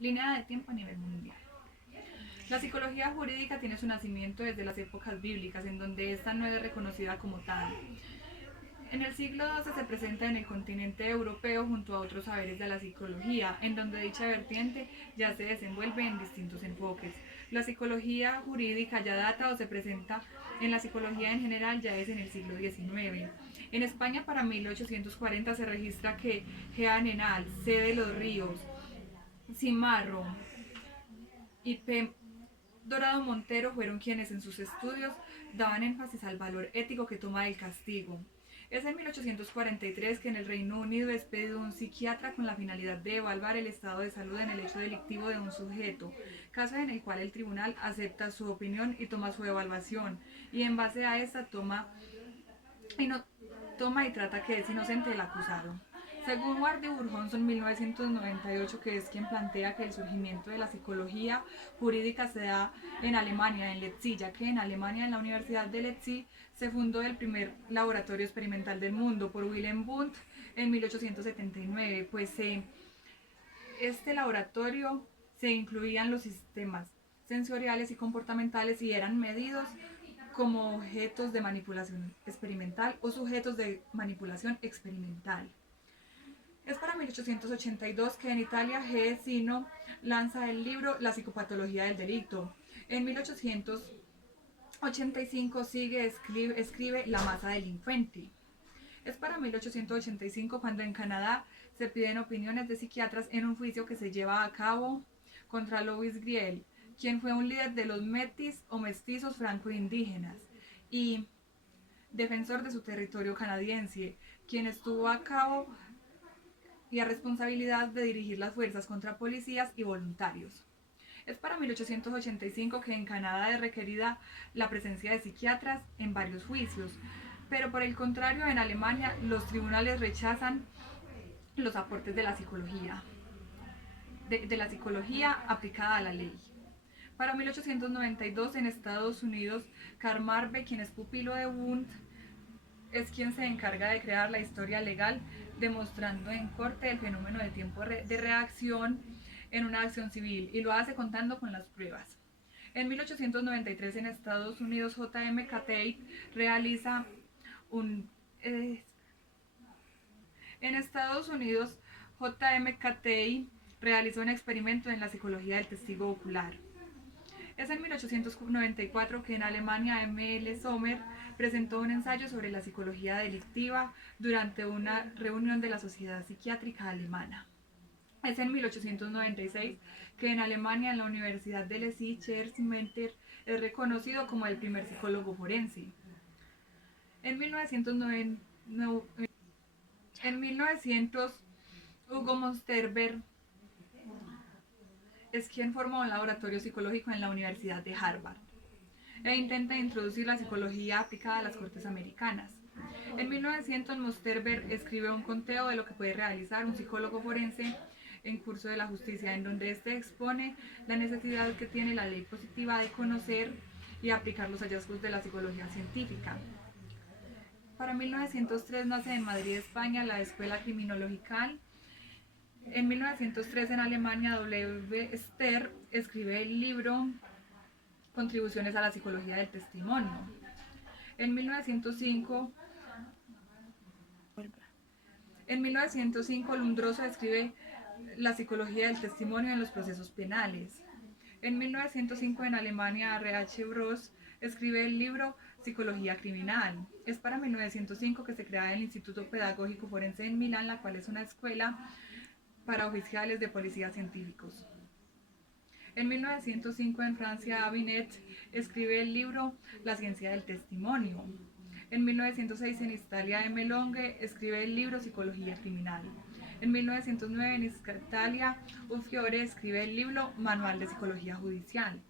Línea de tiempo a nivel mundial. La psicología jurídica tiene su nacimiento desde las épocas bíblicas, en donde esta no es reconocida como tal. En el siglo XII se presenta en el continente europeo junto a otros saberes de la psicología, en donde dicha vertiente ya se desenvuelve en distintos enfoques. La psicología jurídica ya data o se presenta en la psicología en general ya es en el siglo XIX. En España para 1840 se registra que Jean Enal, C. de los Ríos, Cimarro y P. Dorado Montero fueron quienes en sus estudios daban énfasis al valor ético que toma el castigo. Es en 1843 que en el Reino Unido es pedido un psiquiatra con la finalidad de evaluar el estado de salud en el hecho delictivo de un sujeto, caso en el cual el tribunal acepta su opinión y toma su evaluación, y en base a esta toma y trata que es inocente el acusado. Según Ward de Burjonson 1998, que es quien plantea que el surgimiento de la psicología jurídica se da en Alemania, en Leipzig, ya que en Alemania, en la Universidad de Leipzig, se fundó el primer laboratorio experimental del mundo por Wilhelm Wundt en 1879, pues este laboratorio se incluían los sistemas sensoriales y comportamentales y eran medidos como objetos de manipulación experimental o sujetos de manipulación experimental. Es para 1882 que en Italia G. Sino lanza el libro La psicopatología del delito. En 1885 escribe La masa delincuente. Es para 1885 cuando en Canadá se piden opiniones de psiquiatras en un juicio que se lleva a cabo contra Louis Griel, quien fue un líder de los metis o mestizos franco-indígenas y defensor de su territorio canadiense, quien estuvo a cabo y a responsabilidad de dirigir las fuerzas contra policías y voluntarios. Es para 1885 que en Canadá es requerida la presencia de psiquiatras en varios juicios, pero por el contrario en Alemania los tribunales rechazan los aportes de la psicología, de la psicología aplicada a la ley. Para 1892 en Estados Unidos, Karl Marbe, quien es pupilo de Wundt, es quien se encarga de crear la historia legal, demostrando en corte el fenómeno del tiempo de reacción en una acción civil, y lo hace contando con las pruebas. En 1893 en Estados Unidos, J.M. Catey realiza un... en Estados Unidos, J.M. Catey realizó un experimento en la psicología del testigo ocular. Es en 1894 que en Alemania M.L. Sommer presentó un ensayo sobre la psicología delictiva durante una reunión de la Sociedad Psiquiátrica Alemana. Es en 1896 que en Alemania, en la Universidad de Leipzig, Scherzinger es reconocido como el primer psicólogo forense. En 1900 Hugo Monsterberg es quien forma un laboratorio psicológico en la Universidad de Harvard e intenta introducir la psicología aplicada a las cortes americanas. En 1900 Monsterberg escribe un conteo de lo que puede realizar un psicólogo forense en curso de la justicia, en donde éste expone la necesidad que tiene la ley positiva de conocer y aplicar los hallazgos de la psicología científica. Para 1903 nace en Madrid, España, la Escuela Criminológica. En 1903 en Alemania, W. Stern escribe el libro Contribuciones a la psicología del testimonio. En 1905, Lundroso escribe La psicología del testimonio en los procesos penales. En 1905 en Alemania, R.H. Bros escribe el libro Psicología Criminal. Es para 1905 que se crea el Instituto Pedagógico Forense en Milán, la cual es una escuela para oficiales de policía científicos. En 1905 en Francia, Binet escribe el libro La ciencia del testimonio. En 1906 en Italia, M. Longe escribe el libro Psicología Criminal. En 1909 en Italia, Uffiore escribe el libro Manual de Psicología Judicial.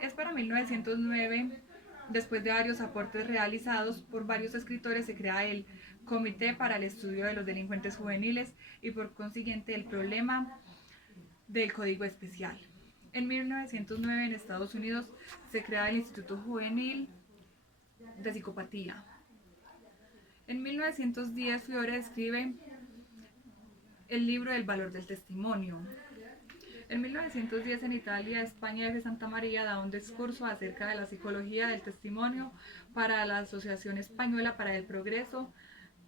Es para 1909, después de varios aportes realizados por varios escritores, se crea el Comité para el Estudio de los Delincuentes Juveniles y por consiguiente el problema del Código Especial. En 1909 en Estados Unidos se crea el Instituto Juvenil de Psicopatía. En 1910 Fiore escribe el libro El valor del testimonio. En 1910 en Italia, España F. Santa María da un discurso acerca de la psicología del testimonio para la Asociación Española para el Progreso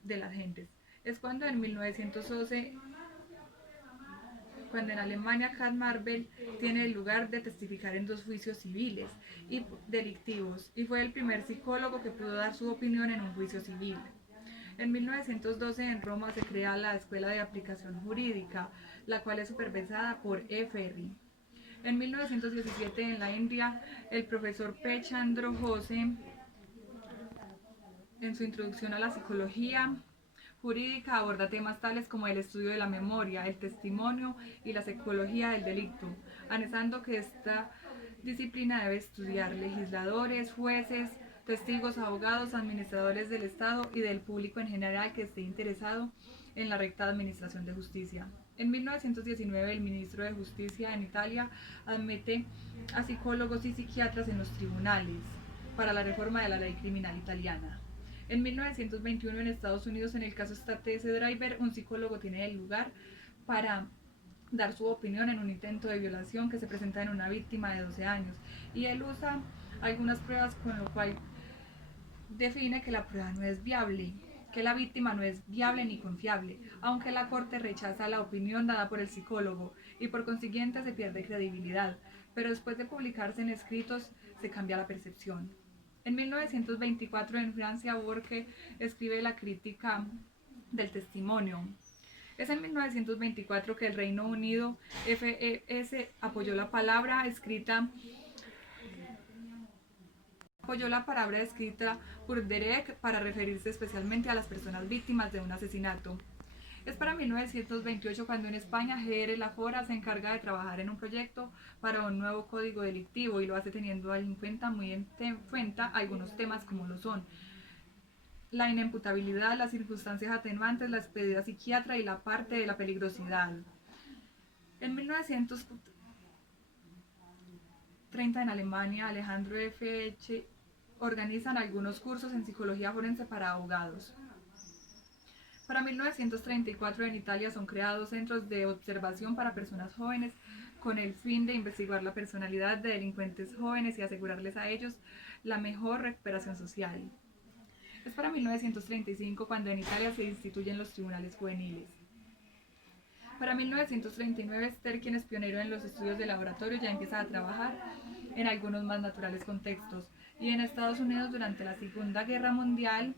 de las Gentes. Es cuando en 1912 cuando en Alemania Karl Marvel tiene el lugar de testificar en dos juicios civiles y delictivos y fue el primer psicólogo que pudo dar su opinión en un juicio civil. En 1912 en Roma se crea la Escuela de Aplicación Jurídica, la cual es supervisada por EFRI. En 1917 en la India, el profesor P. Chandra Jose, en su introducción a la psicología jurídica, aborda temas tales como el estudio de la memoria, el testimonio y la psicología del delito, anexando que esta disciplina debe estudiar legisladores, jueces, testigos, abogados, administradores del Estado y del público en general que esté interesado en la recta administración de justicia. En 1919, el ministro de Justicia en Italia admite a psicólogos y psiquiatras en los tribunales para la reforma de la ley criminal italiana. En 1921 en Estados Unidos, en el caso Statese Driver, un psicólogo tiene el lugar para dar su opinión en un intento de violación que se presenta en una víctima de 12 años y él usa algunas pruebas con lo cual define que la prueba no es viable, que la víctima no es viable ni confiable, aunque la corte rechaza la opinión dada por el psicólogo y por consiguiente se pierde credibilidad, pero después de publicarse en escritos se cambia la percepción. En 1924 en Francia, Burke escribe la crítica del testimonio. Es en 1924 que el Reino Unido FES apoyó la palabra escrita por Derek para referirse especialmente a las personas víctimas de un asesinato. Es para 1928 cuando en España G.R. Lafora se encarga de trabajar en un proyecto para un nuevo código delictivo y lo hace teniendo en cuenta algunos temas como lo son la inimputabilidad, las circunstancias atenuantes, la expedida psiquiatra y la parte de la peligrosidad. En 1930 en Alemania, Alejandro F.H. organizan algunos cursos en psicología forense para abogados. Para 1934 en Italia son creados centros de observación para personas jóvenes con el fin de investigar la personalidad de delincuentes jóvenes y asegurarles a ellos la mejor recuperación social. Es para 1935 cuando en Italia se instituyen los tribunales juveniles. Para 1939 Ster, quien es pionero en los estudios de laboratorio, ya empieza a trabajar en algunos más naturales contextos. Y en Estados Unidos durante la Segunda Guerra Mundial,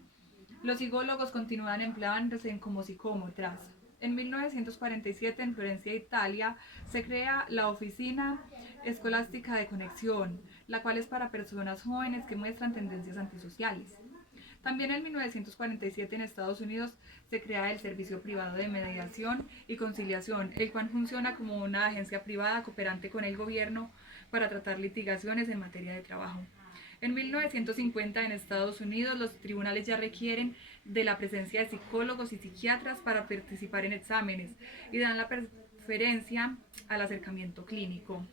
los psicólogos continúan empleándose como psicómetras. En 1947, en Florencia, Italia, se crea la Oficina Escolástica de Conexión, la cual es para personas jóvenes que muestran tendencias antisociales. También en 1947 en Estados Unidos se crea el Servicio Privado de Mediación y Conciliación, el cual funciona como una agencia privada cooperante con el gobierno para tratar litigaciones en materia de trabajo. En 1950 en Estados Unidos los tribunales ya requieren de la presencia de psicólogos y psiquiatras para participar en exámenes y dan la preferencia al acercamiento clínico.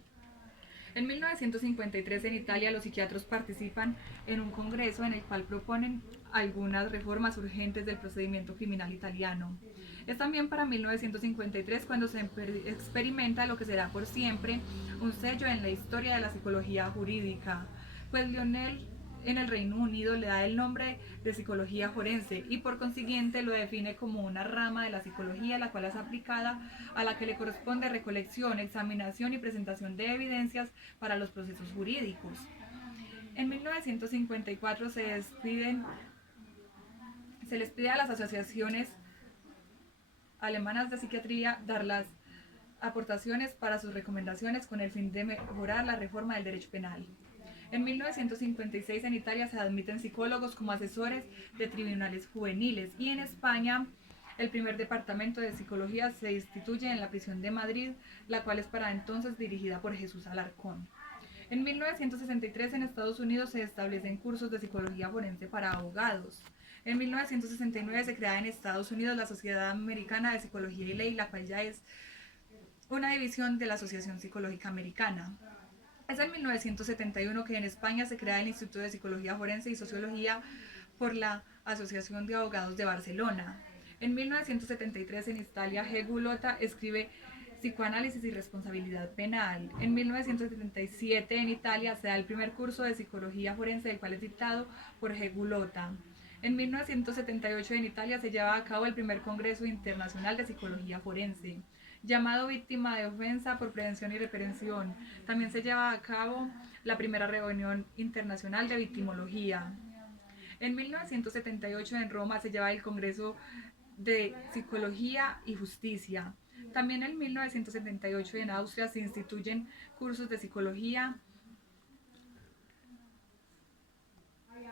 En 1953 en Italia los psiquiatras participan en un congreso en el cual proponen algunas reformas urgentes del procedimiento criminal italiano. Es también para 1953 cuando se experimenta lo que será por siempre un sello en la historia de la psicología jurídica, pues Lionel en el Reino Unido le da el nombre de psicología forense y por consiguiente lo define como una rama de la psicología la cual es aplicada a la que le corresponde recolección, examinación y presentación de evidencias para los procesos jurídicos. En 1954 se les pide a las asociaciones alemanas de psiquiatría dar las aportaciones para sus recomendaciones con el fin de mejorar la reforma del derecho penal. En 1956 en Italia se admiten psicólogos como asesores de tribunales juveniles y en España el primer departamento de psicología se instituye en la prisión de Madrid, la cual es para entonces dirigida por Jesús Alarcón. En 1963 en Estados Unidos se establecen cursos de psicología forense para abogados. En 1969 se crea en Estados Unidos la Sociedad Americana de Psicología y Ley, la cual ya es una división de la Asociación Psicológica Americana. Es en 1971 que en España se crea el Instituto de Psicología Forense y Sociología por la Asociación de Abogados de Barcelona. En 1973 en Italia, G. Gullotta escribe Psicoanálisis y responsabilidad penal. En 1977 en Italia se da el primer curso de psicología forense, el cual es dictado por G. Gullotta. En 1978 en Italia se lleva a cabo el primer Congreso Internacional de Psicología Forense, llamado Víctima de Ofensa por Prevención y Reprensión. También se lleva a cabo la primera reunión internacional de victimología. En 1978 en Roma se lleva el Congreso de Psicología y Justicia. También en 1978 en Austria se instituyen cursos de psicología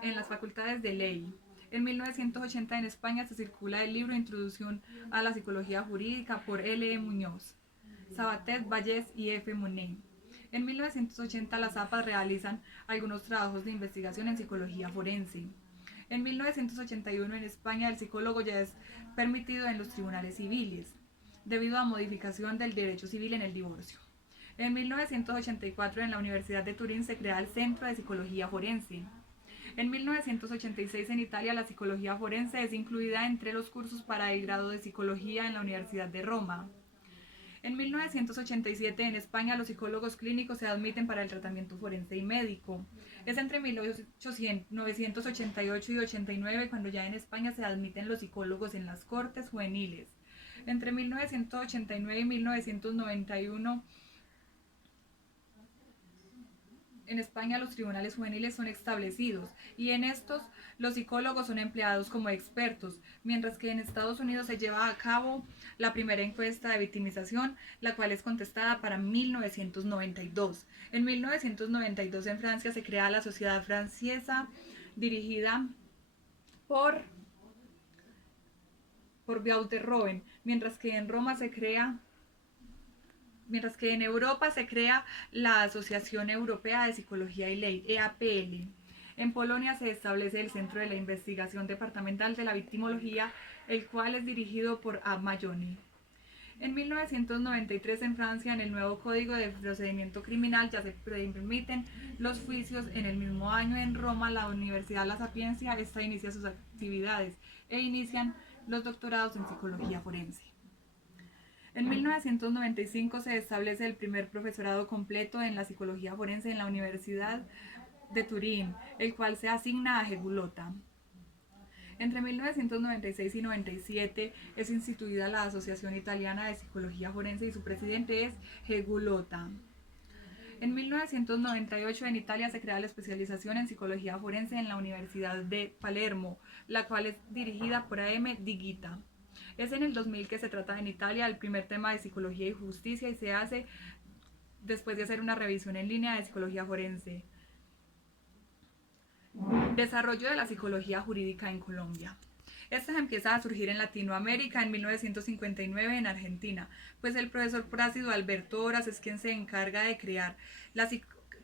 en las facultades de ley. En 1980 en España se circula el libro Introducción a la Psicología Jurídica por L. Muñoz, Sabatet, Vallés y F. Monet. En 1980 las APAs realizan algunos trabajos de investigación en psicología forense. En 1981 en España el psicólogo ya es permitido en los tribunales civiles, debido a modificación del derecho civil en el divorcio. En 1984 en la Universidad de Turín se crea el Centro de Psicología Forense. En 1986 en Italia la psicología forense es incluida entre los cursos para el grado de psicología en la Universidad de Roma. En 1987 en España los psicólogos clínicos se admiten para el tratamiento forense y médico. Es entre 1988 y 89 cuando ya en España se admiten los psicólogos en las cortes juveniles. Entre 1989 y 1991 en España los tribunales juveniles son establecidos y en estos los psicólogos son empleados como expertos, mientras que en Estados Unidos se lleva a cabo la primera encuesta de victimización, la cual es contestada para 1992. En 1992 en Francia se crea la Sociedad Francesa dirigida por Biot de Rouen, mientras que en Europa se crea la Asociación Europea de Psicología y Ley, EAPL. En Polonia se establece el Centro de la Investigación Departamental de la Victimología, el cual es dirigido por A. Mayoni. En 1993 en Francia, en el nuevo Código de Procedimiento Criminal, ya se permiten los juicios. En el mismo año en Roma, la Universidad La Sapienza inicia sus actividades e inician los doctorados en Psicología Forense. En 1995 se establece el primer profesorado completo en la psicología forense en la Universidad de Turín, el cual se asigna a G. Gullotta. Entre 1996 y 97 es instituida la Asociación Italiana de Psicología Forense y su presidente es G. Gullotta. En 1998 en Italia se crea la especialización en psicología forense en la Universidad de Palermo, la cual es dirigida por A.M. Di Gitta. Es en el 2000 que se trata en Italia el primer tema de psicología y justicia y se hace después de hacer una revisión en línea de psicología forense. Desarrollo de la psicología jurídica en Colombia. Esta empieza a surgir en Latinoamérica en 1959 en Argentina, pues el profesor Plácido Alberto Horas es quien se encarga de crear la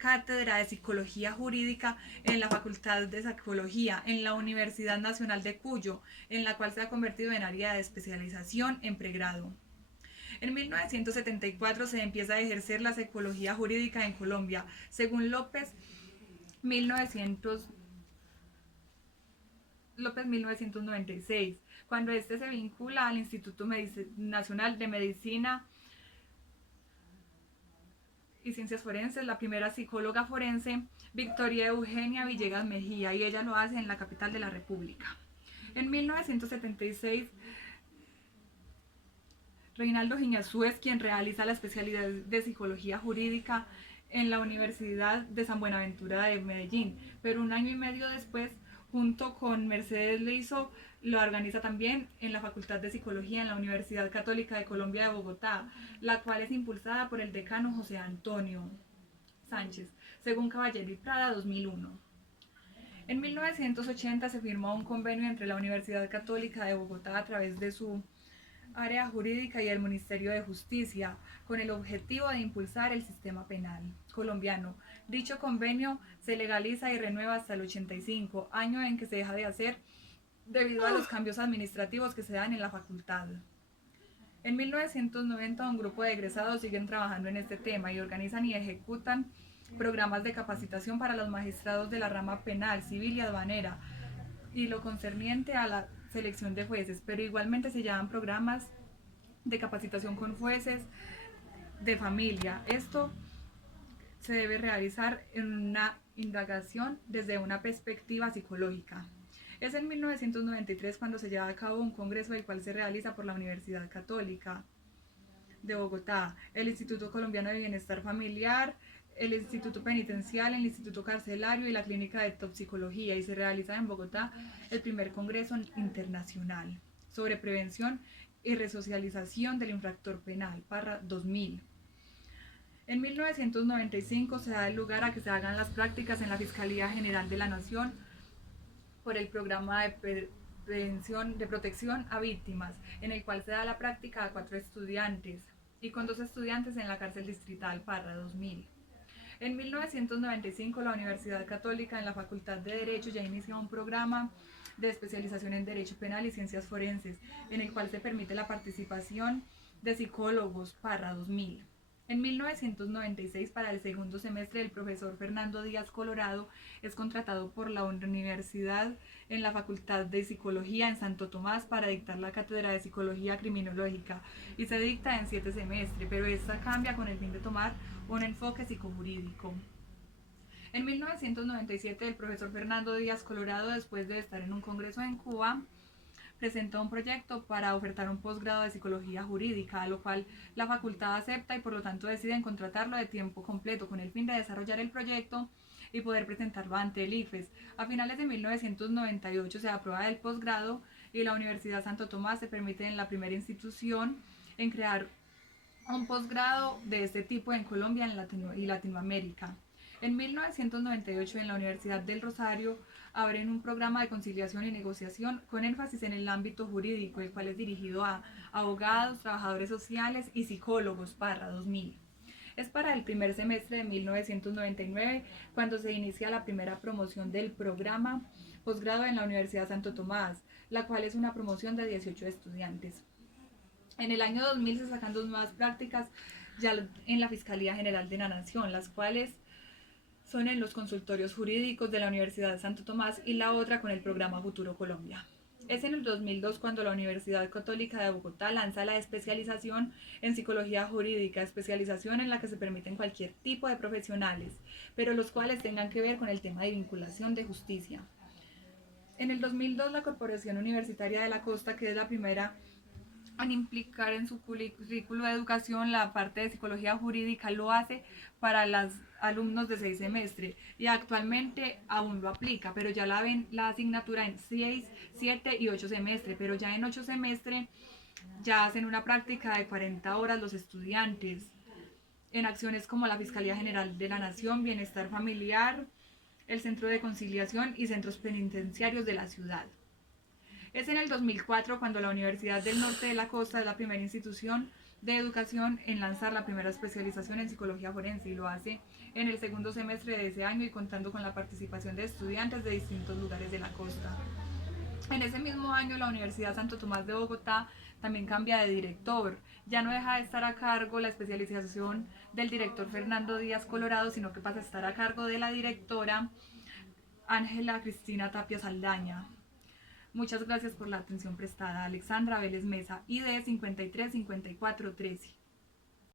Cátedra de Psicología Jurídica en la Facultad de Psicología en la Universidad Nacional de Cuyo, en la cual se ha convertido en área de especialización en pregrado. En 1974 se empieza a ejercer la psicología jurídica en Colombia, según López 1996, cuando este se vincula al Instituto Nacional de Medicina y Ciencias Forenses, la primera psicóloga forense, Victoria Eugenia Villegas Mejía, y ella lo hace en la capital de la República. En 1976, Reinaldo Giñazú es quien realiza la especialidad de psicología jurídica en la Universidad de San Buenaventura de Medellín, pero un año y medio después, junto con Mercedes Leizo, lo organiza también en la Facultad de Psicología en la Universidad Católica de Colombia de Bogotá, la cual es impulsada por el decano José Antonio Sánchez, según Caballero y Prada 2001. En 1980 se firmó un convenio entre la Universidad Católica de Bogotá a través de su área jurídica y el Ministerio de Justicia, con el objetivo de impulsar el sistema penal colombiano. Dicho convenio se legaliza y renueva hasta el 85, año en que se deja de hacer debido a los cambios administrativos que se dan en la facultad. En 1990 un grupo de egresados siguen trabajando en este tema y organizan y ejecutan programas de capacitación para los magistrados de la rama penal, civil y aduanera y lo concerniente a la selección de jueces, pero igualmente se llaman programas de capacitación con jueces de familia. Esto se debe realizar en una indagación desde una perspectiva psicológica. Es en 1993 cuando se lleva a cabo un congreso el cual se realiza por la Universidad Católica de Bogotá, el Instituto Colombiano de Bienestar Familiar, el Instituto Penitencial, el Instituto Carcelario y la Clínica de Toxicología, y se realiza en Bogotá el primer Congreso Internacional sobre Prevención y Resocialización del Infractor Penal, Parra 2000. En 1995 se da el lugar a que se hagan las prácticas en la Fiscalía General de la Nación por el programa de protección a víctimas, en el cual se da la práctica a 4 estudiantes y con 2 estudiantes en la cárcel distrital Parra 2000. En 1995 la Universidad Católica en la Facultad de Derecho ya inicia un programa de especialización en Derecho Penal y Ciencias Forenses, en el cual se permite la participación de psicólogos Parra 2000. En 1996, para el segundo semestre, el profesor Fernando Díaz Colorado es contratado por la universidad en la Facultad de Psicología en Santo Tomás para dictar la cátedra de Psicología Criminológica y se dicta en 7 semestres, pero esta cambia con el fin de tomar un enfoque psicojurídico. En 1997, el profesor Fernando Díaz Colorado, después de estar en un congreso en Cuba, presentó un proyecto para ofertar un posgrado de psicología jurídica, a lo cual la facultad acepta y por lo tanto deciden contratarlo de tiempo completo con el fin de desarrollar el proyecto y poder presentarlo ante el IFES. A finales de 1998 se aprueba el posgrado y la Universidad Santo Tomás se permite en la primera institución en crear un posgrado de este tipo en Colombia y Latinoamérica. En 1998 en la Universidad del Rosario abren un programa de conciliación y negociación con énfasis en el ámbito jurídico, el cual es dirigido a abogados, trabajadores sociales y psicólogos, Parra 2000. Es para el primer semestre de 1999 cuando se inicia la primera promoción del programa posgrado en la Universidad Santo Tomás, la cual es una promoción de 18 estudiantes. En el año 2000 se sacan 2 nuevas prácticas ya en la Fiscalía General de la Nación, las cuales son en los consultorios jurídicos de la Universidad de Santo Tomás y la otra con el programa Futuro Colombia. Es en el 2002 cuando la Universidad Católica de Bogotá lanza la especialización en psicología jurídica, especialización en la que se permiten cualquier tipo de profesionales, pero los cuales tengan que ver con el tema de vinculación de justicia. En el 2002 la Corporación Universitaria de la Costa, que es la primera en implicar en su currículo de educación la parte de psicología jurídica, lo hace para los alumnos de 6 semestres y actualmente aún lo aplica, pero ya la ven la asignatura en 6, 7 y 8 semestres, pero ya en 8 semestres ya hacen una práctica de 40 horas los estudiantes en acciones como la Fiscalía General de la Nación, Bienestar Familiar, el Centro de Conciliación y centros penitenciarios de la ciudad. Es en el 2004 cuando la Universidad del Norte de la Costa es la primera institución de educación en lanzar la primera especialización en psicología forense y lo hace en el segundo semestre de ese año y contando con la participación de estudiantes de distintos lugares de la costa. En ese mismo año la Universidad Santo Tomás de Bogotá también cambia de director. Ya no deja de estar a cargo la especialización del director Fernando Díaz Colorado, sino que pasa a estar a cargo de la directora Ángela Cristina Tapia Saldaña. Muchas gracias por la atención prestada. Alexandra Vélez Mesa, ID 535413.